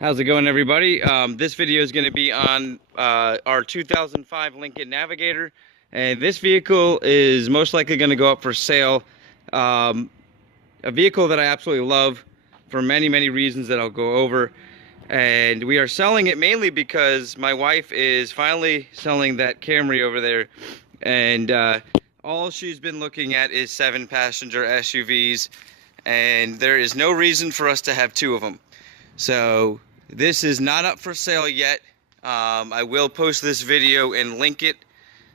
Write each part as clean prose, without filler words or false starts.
How's it going, everybody? This video is going to be on our 2005 Lincoln Navigator, and this vehicle is most likely going to go up for sale. A vehicle that I absolutely love for many, many reasons that I'll go over. And we are selling it mainly because my wife is finally selling that Camry over there, and all she's been looking at is 7-passenger SUVs, and there is no reason for us to have 2 of them. So this is not up for sale yet. I will post this video and link it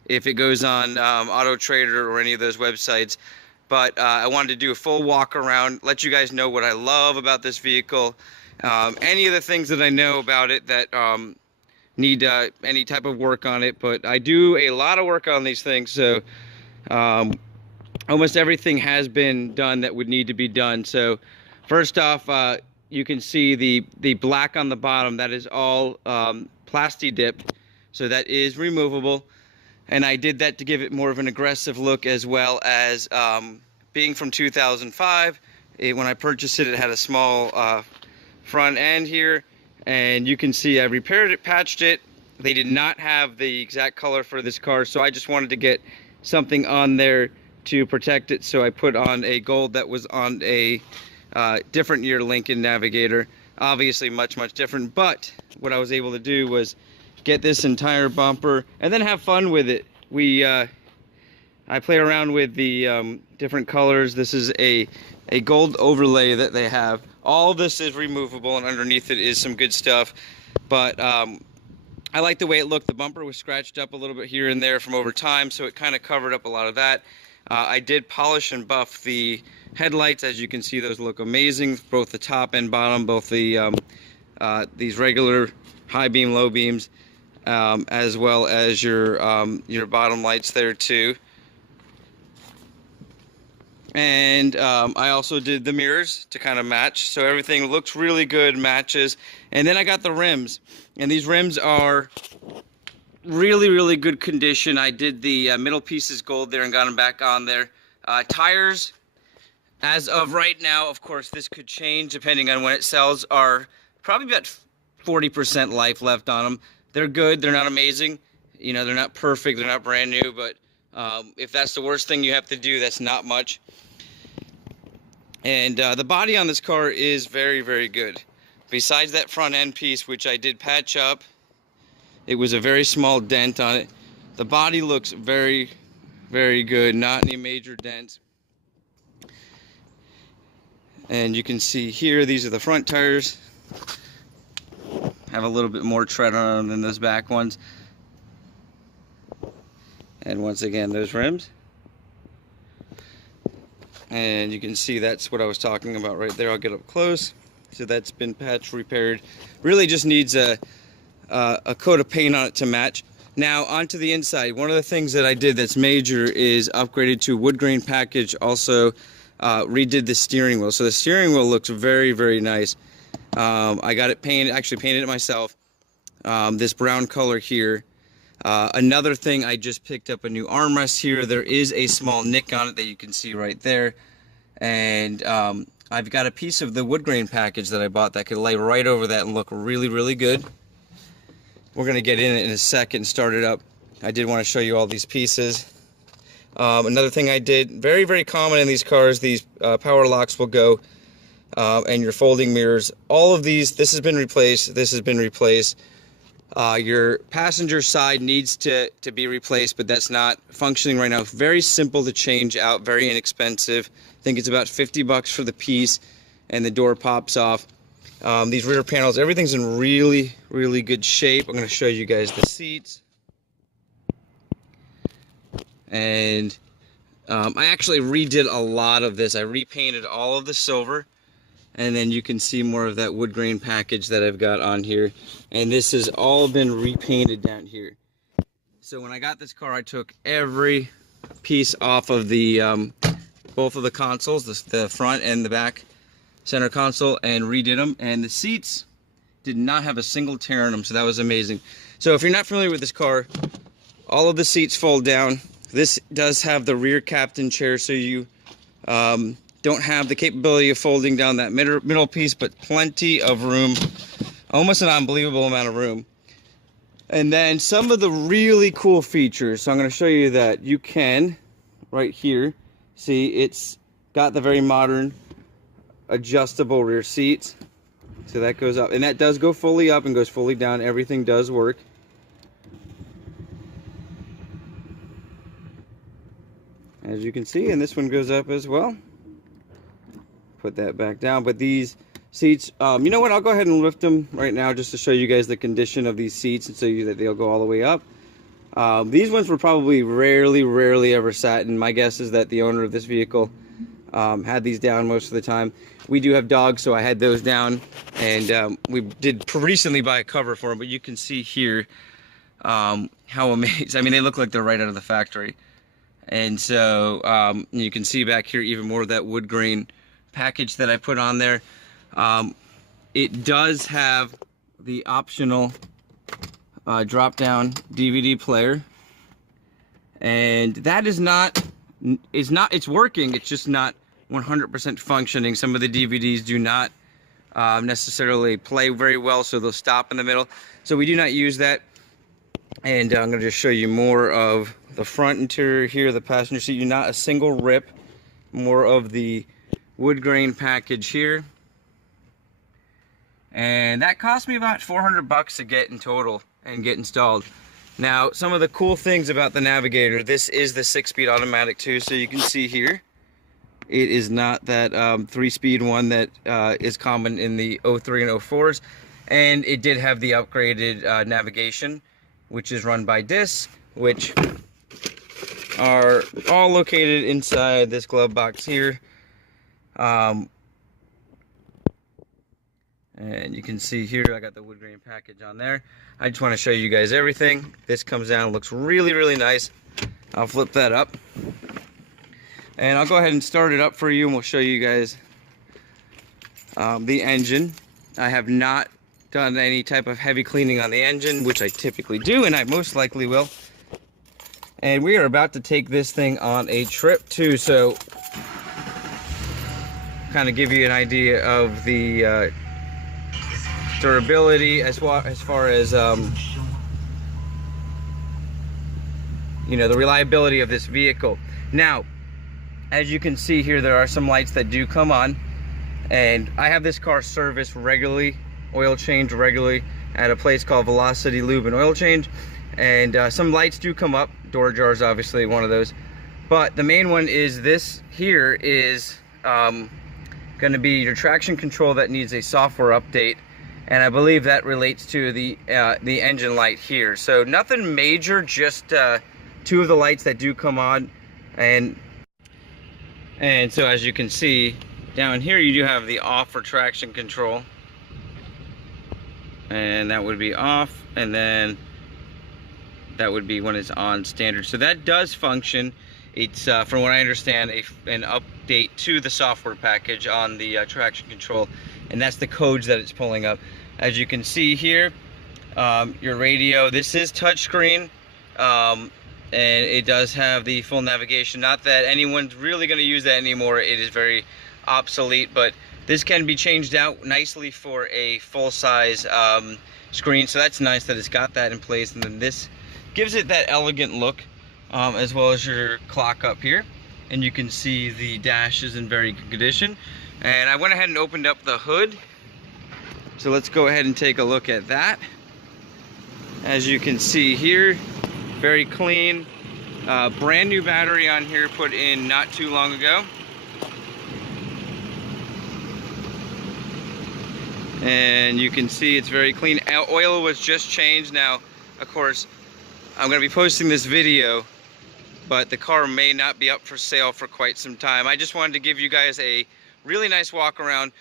if it goes on Auto Trader or any of those websites. But I wanted to do a full walk around, let you guys know what I love about this vehicle, any of the things that I know about it that need any type of work on it. But I do a lot of work on these things, so almost everything has been done that would need to be done. So first off, you can see the black on the bottom. That is all plasti dipped, so that is removable. And I did that to give it more of an aggressive look, as well as being from 2005. When I purchased it, it had a small front end here, and you can see I repaired it, patched it. They did not have the exact color for this car, so I just wanted to get something on there to protect it. So I put on a gold that was on a different year Lincoln Navigator, obviously much different. But what I was able to do was get this entire bumper and then have fun with it. I played around with the different colors. This is a gold overlay that they have. All of this is removable, and underneath it is some good stuff. But I like the way it looked. The bumper was scratched up a little bit here and there from over time, so it kind of covered up a lot of that. I did polish and buff the headlights. As you can see, those look amazing, both the top and bottom, both the these regular high beam, low beams, as well as your bottom lights there too. And I also did the mirrors to kind of match, so everything looks really good, matches. And then I got the rims, and these rims are really good condition. I did the middle pieces gold there and got them back on there. Tires, as of right now, of course this could change depending on when it sells, are probably about 40% life left on them. They're good, they're not amazing, you know, they're not perfect, they're not brand new, but if that's the worst thing you have to do, that's not much. And the body on this car is very good. Besides that front end piece, which I did patch up, it was a very small dent on it. The body looks very good, not any major dents. And you can see here, these are the front tires. Have a little bit more tread on them than those back ones. And once again, those rims. And you can see that's what I was talking about right there. I'll get up close. So that's been patched, repaired. Really just needs a coat of paint on it to match. Now onto the inside. One of the things that I did that's major is upgraded to wood grain package. Also redid the steering wheel. So the steering wheel looks very nice. I got it painted, actually painted it myself. This brown color here. Another thing, I just picked up a new armrest here. There is a small nick on it that you can see right there. And I've got a piece of the wood grain package that I bought that could lay right over that and look really good. We're going to get in it in a second and start it up. I did want to show you all these pieces. Another thing I did, very common in these cars, these power locks will go, and your folding mirrors. All of these, this has been replaced, this has been replaced. Your passenger side needs to be replaced, but that's not functioning right now. Very simple to change out, very inexpensive. I think it's about 50 bucks for the piece, and the door pops off. These rear panels, everything's in really good shape. I'm going to show you guys the seats. And I actually redid a lot of this. I repainted all of the silver. And then you can see more of that wood grain package that I've got on here. And this has all been repainted down here. So when I got this car, I took every piece off of the both of the consoles, the front and the back center console, and redid them. And the seats did not have a single tear in them, so that was amazing. So if you're not familiar with this car, all of the seats fold down. This does have the rear captain chair, so you don't have the capability of folding down that middle piece, but plenty of room Almost an unbelievable amount of room. And then some of the really cool features. So I'm going to show you that you can, right here, see it's got the very modern adjustable rear seats. So that goes up, and that does go fully up and goes fully down. Everything does work. As you can see, and this one goes up as well. Put that back down. But these seats, you know what? I'll go ahead and lift them right now just to show you guys the condition of these seats and show you that they'll go all the way up. These ones were probably rarely ever sat, and my guess is that the owner of this vehicle had these down most of the time. We do have dogs, so I had those down, and we did recently buy a cover for them, but you can see here how amazing. I mean, they look like they're right out of the factory. And so you can see back here even more of that wood grain package that I put on there. It does have the optional drop down DVD player, and that is not, it's working, it's just not 100% functioning. Some of the DVDs do not necessarily play very well, so they'll stop in the middle. So we do not use that. And I'm going to just show you more of the front interior here, the passenger seat. Not a single rip. More of the wood grain package here. And that cost me about $400 to get in total and get installed. Now, some of the cool things about the Navigator, this is the 6-speed automatic too, so you can see here. It is not that 3-speed one that is common in the 03 and 04s. And it did have the upgraded navigation, which is run by discs, which are all located inside this glove box here. And you can see here, I got the wood grain package on there. I just want to show you guys everything. This comes down, looks really nice. I'll flip that up. And I'll go ahead and start it up for you, and we'll show you guys the engine. I have not done any type of heavy cleaning on the engine, which I typically do, and I most likely will. And we are about to take this thing on a trip too, so kind of give you an idea of the durability as far as you know, the reliability of this vehicle. Now, as you can see here, there are some lights that do come on, and I have this car serviced regularly, oil change regularly at a place called Velocity Lube and Oil Change, and some lights do come up. Door jars, obviously one of those, but the main one is this here is going to be your traction control that needs a software update, and I believe that relates to the engine light here. So nothing major, just two of the lights that do come on, and so as you can see down here, you do have the off for traction control, and that would be off, and then that would be when it's on standard. So that does function. It's from what I understand, an update to the software package on the traction control, and that's the codes that it's pulling up. As you can see here, your radio, this is touchscreen, and it does have the full navigation. Not that anyone's really going to use that anymore, it is very obsolete, but this can be changed out nicely for a full-size screen, so that's nice that it's got that in place. And then this gives it that elegant look, as well as your clock up here, and you can see the dash is in very good condition. And I went ahead and opened up the hood, so let's go ahead and take a look at that. As you can see here, very clean, brand new battery on here, put in not too long ago. And you can see it's very clean. Oil was just changed. Now, of course, I'm going to be posting this video, but the car may not be up for sale for quite some time. I just wanted to give you guys a really nice walk around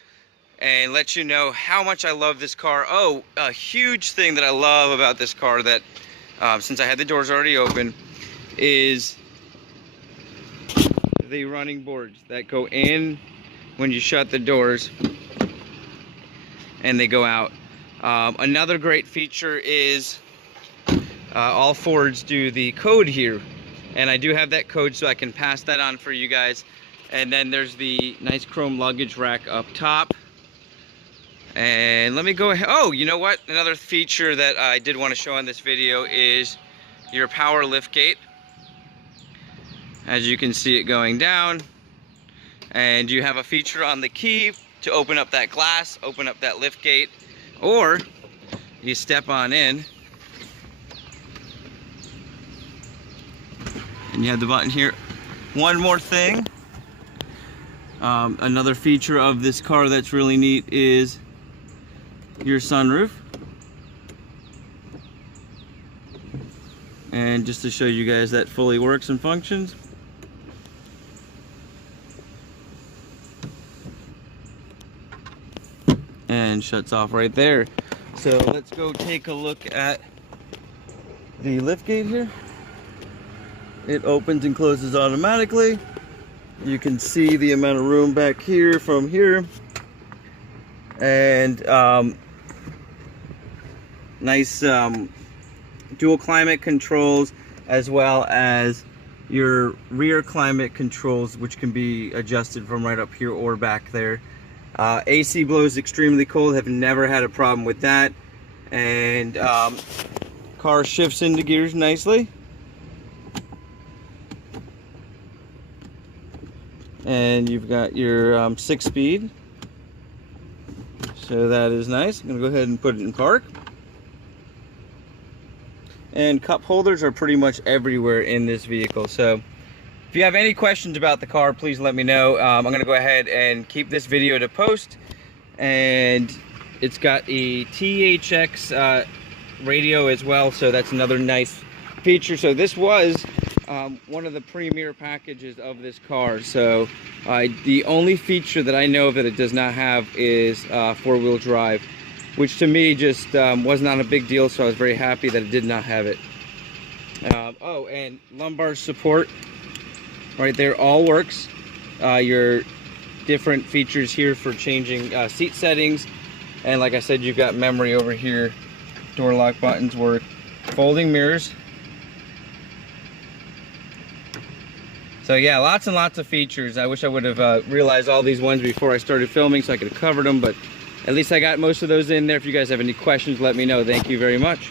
and let you know how much I love this car. Oh, a huge thing that I love about this car that, since I had the doors already open, is the running boards that go in when you shut the doors and they go out. Another great feature is all Fords do the code here, and I do have that code, so I can pass that on for you guys. And then there's the nice chrome luggage rack up top, And let me go ahead. Oh, you know what? Another feature that I did want to show on this video is your power lift gate. As you can see it going down. And you have a feature on the key to open up that glass, open up that lift gate, or you step on in and you have the button here. One more thing, another feature of this car that's really neat is your sunroof. And just to show you guys that fully works and functions. And shuts off right there. So let's go take a look at the liftgate here. It opens and closes automatically. You can see the amount of room back here from here. And nice dual climate controls, as well as your rear climate controls, which can be adjusted from right up here or back there. AC blows extremely cold, have never had a problem with that. And car shifts into gears nicely. And you've got your 6-speed. So that is nice. I'm going to go ahead and put it in park. And cup holders are pretty much everywhere in this vehicle. So if you have any questions about the car, please let me know. I'm going to go ahead and keep this video to post. And it's got a THX radio as well, so that's another nice feature. So this was one of the premier packages of this car. So the only feature that I know of that it does not have is 4-wheel drive, which to me just was not a big deal, so I was very happy that it did not have it. Oh, and lumbar support. Right there, all works. Your different features here for changing seat settings, and like I said, you've got memory over here. Door lock buttons work. Folding mirrors. So yeah, lots and lots of features. I wish I would have realized all these ones before I started filming, so I could have covered them. But at least I got most of those in there. If you guys have any questions, let me know. Thank you very much.